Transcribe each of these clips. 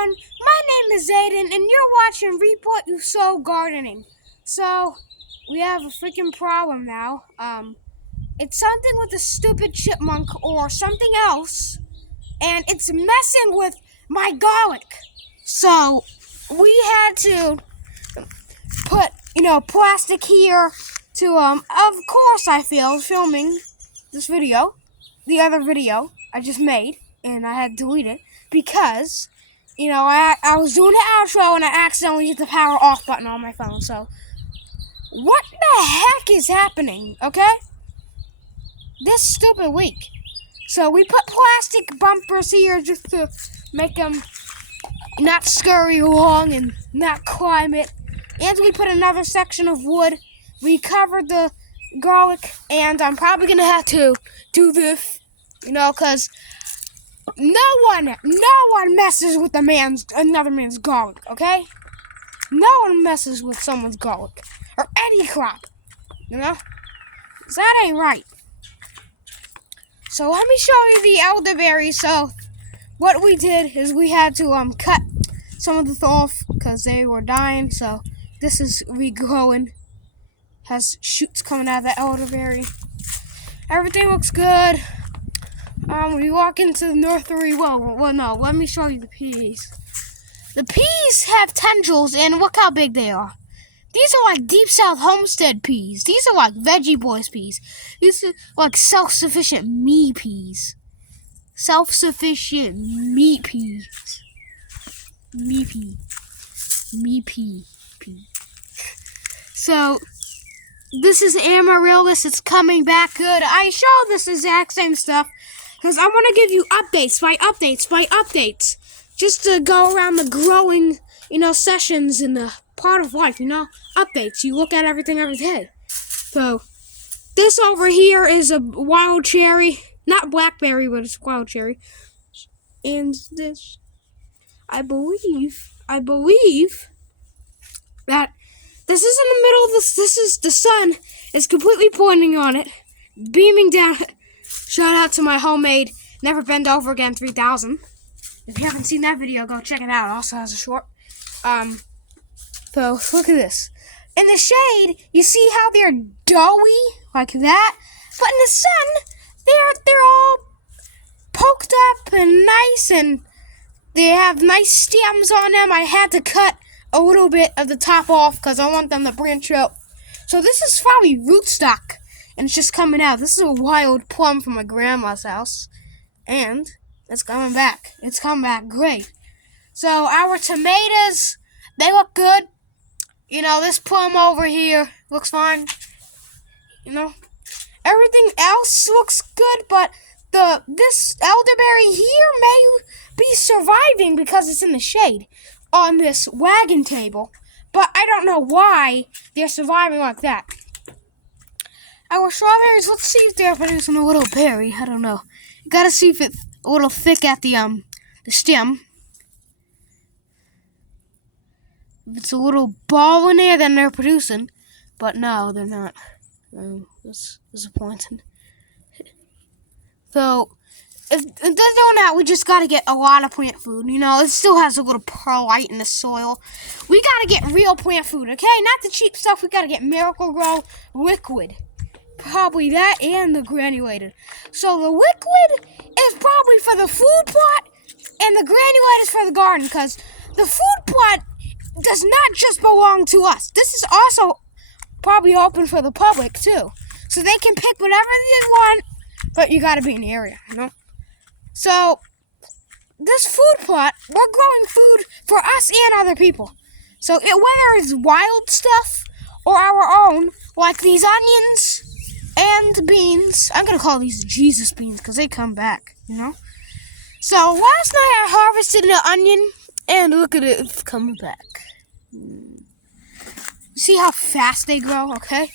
everyone, my name is Aiden, and you're watching Report You Sow Gardening. So, we have a freaking problem now. It's something with a stupid chipmunk or something else, and it's messing with my garlic. So, we had to put, plastic here to, of course I failed filming this video, the other video I just made, and I had to delete it because, I was doing the outro and I accidentally hit the power off button on my phone. So, what the heck is happening, okay? This stupid week. So, we put plastic bumpers here just to make them not scurry along and not climb it. And we put another section of wood. We covered the garlic, and I'm probably going to have to do this, because no one messes with another man's garlic, okay? No one messes with someone's garlic, or any crop, that ain't right. So let me show you the elderberry. So what we did is we had to cut some of this off because they were dying. So this is regrowing, has shoots coming out of the elderberry. Everything looks good. We walk into the nursery. Well, no, let me show you the peas. The peas have tendrils, and look how big they are. These are like Deep South Homestead peas. These are like Veggie Boys peas. These are like self-sufficient me peas. Self-sufficient me peas. Me pea. Me pea. So, this is amaryllis. It's coming back good. I show this exact same stuff because I want to give you updates by updates. Just to go around the growing, sessions in the part of life, updates. You look at everything every day. So, this over here is a wild cherry. Not blackberry, but it's wild cherry. And this, I believe that this is in the middle of this. This is the sun is completely pointing on it, beaming down. Shout out to my homemade Never Bend Over Again 3000. If you haven't seen that video, go check it out. It also has a short. So look at this. In the shade, you see how they're doughy like that, but in the sun, they're all poked up and nice, and they have nice stems on them. I had to cut a little bit of the top off because I want them to branch out. So this is probably rootstock, and it's just coming out. This is a wild plum from my grandma's house, and it's coming back. It's coming back great. So our tomatoes, they look good. This plum over here looks fine. Everything else looks good, but this elderberry here may be surviving because it's in the shade on this wagon table. But I don't know why they're surviving like that. Our strawberries, let's see if they're producing a little berry. I don't know. You gotta see if it's a little thick at the stem. If it's a little ball in there, then they're producing. But no, they're not. That's disappointing. So, if they're doing that, we just gotta get a lot of plant food. It still has a little perlite in the soil. We gotta get real plant food, okay? Not the cheap stuff. We gotta get Miracle Grow liquid. Probably that and the granulated. So the liquid is probably for the food plot, and the granulated is for the garden, because the food plot does not just belong to us. This is also probably open for the public too, so they can pick whatever they want, but you gotta be in the area, So this food plot, we're growing food for us and other people. So whether it's wild stuff or our own, like these onions and beans, I'm gonna call these Jesus beans because they come back, So last night I harvested an onion, and look at it, it's coming back. See how fast they grow, okay?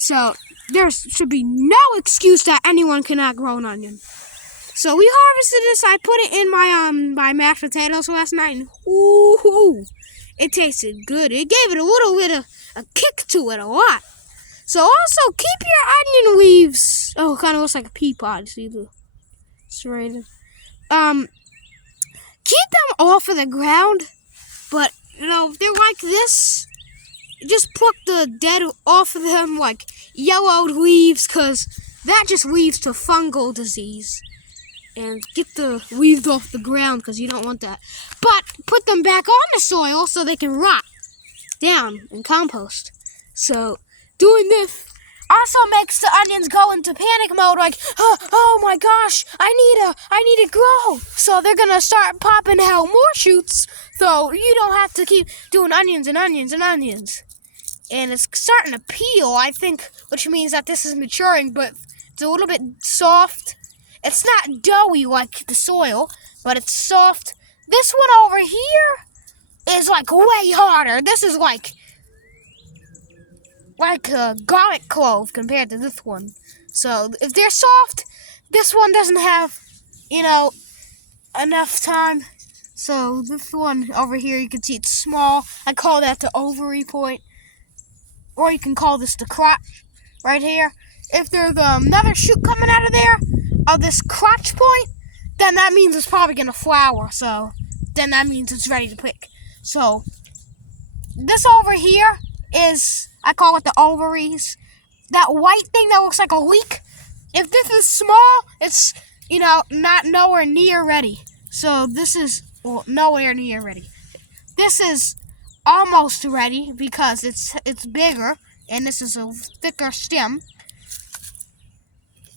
So there should be no excuse that anyone cannot grow an onion. So we harvested this. I put it in my mashed potatoes last night, and it tasted good. It gave it a little bit of a kick to it, a lot. So also keep your onion leaves. Oh, it kind of looks like a pea pod. See the serrated. Keep them off of the ground, but they're like this. Just pluck the dead off of them, like yellowed leaves, because that just leads to fungal disease. And get the leaves off the ground, because you don't want that. But put them back on the soil so they can rot down and compost. So doing this also makes the onions go into panic mode, like, oh my gosh, I need to grow. So they're gonna start popping out more shoots, so you don't have to keep doing onions and onions and onions. And it's starting to peel, I think, which means that this is maturing, but it's a little bit soft. It's not doughy like the soil, but it's soft. This one over here is like way harder. This is like a garlic clove compared to this one. So if they're soft, this one doesn't have, enough time. So this one over here, you can see it's small. I call that the ovary point. Or you can call this the crotch right here. If there's another shoot coming out of there, of this crotch point, then that means it's probably going to flower. So then that means it's ready to pick. So this over here is, I call it the ovaries. That white thing that looks like a leek. If this is small, it's, not nowhere near ready. So this is, nowhere near ready. This is almost ready because it's bigger, and this is a thicker stem.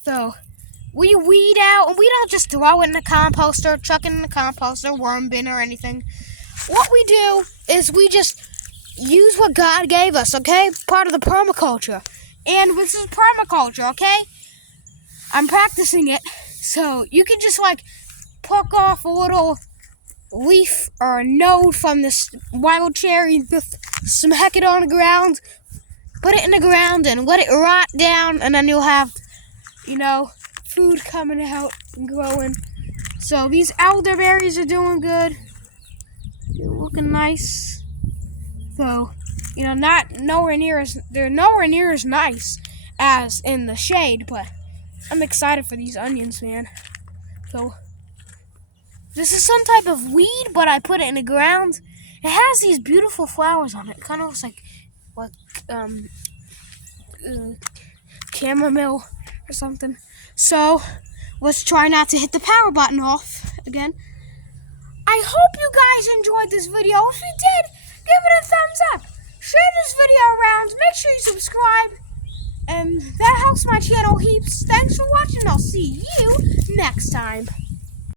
So we weed out, and we don't just throw it in the composter, chuck it in the composter, worm bin, or anything. What we do is we just use what God gave us, okay? Part of the permaculture. And this is permaculture, okay? I'm practicing it, so you can just pluck off a little leaf or a node from this wild cherry, just smack it on the ground, put it in the ground, and let it rot down, and then you'll have, food coming out and growing. So these elderberries are doing good. They're looking nice. So, they're nowhere near as nice as in the shade, but I'm excited for these onions, man. So this is some type of weed, but I put it in the ground. It has these beautiful flowers on it. It kind of looks like chamomile or something. So let's try not to hit the power button off again. I hope you guys enjoyed this video. If you did, give it a thumbs up. Share this video around. Make sure you subscribe. And that helps my channel heaps. Thanks for watching. I'll see you next time.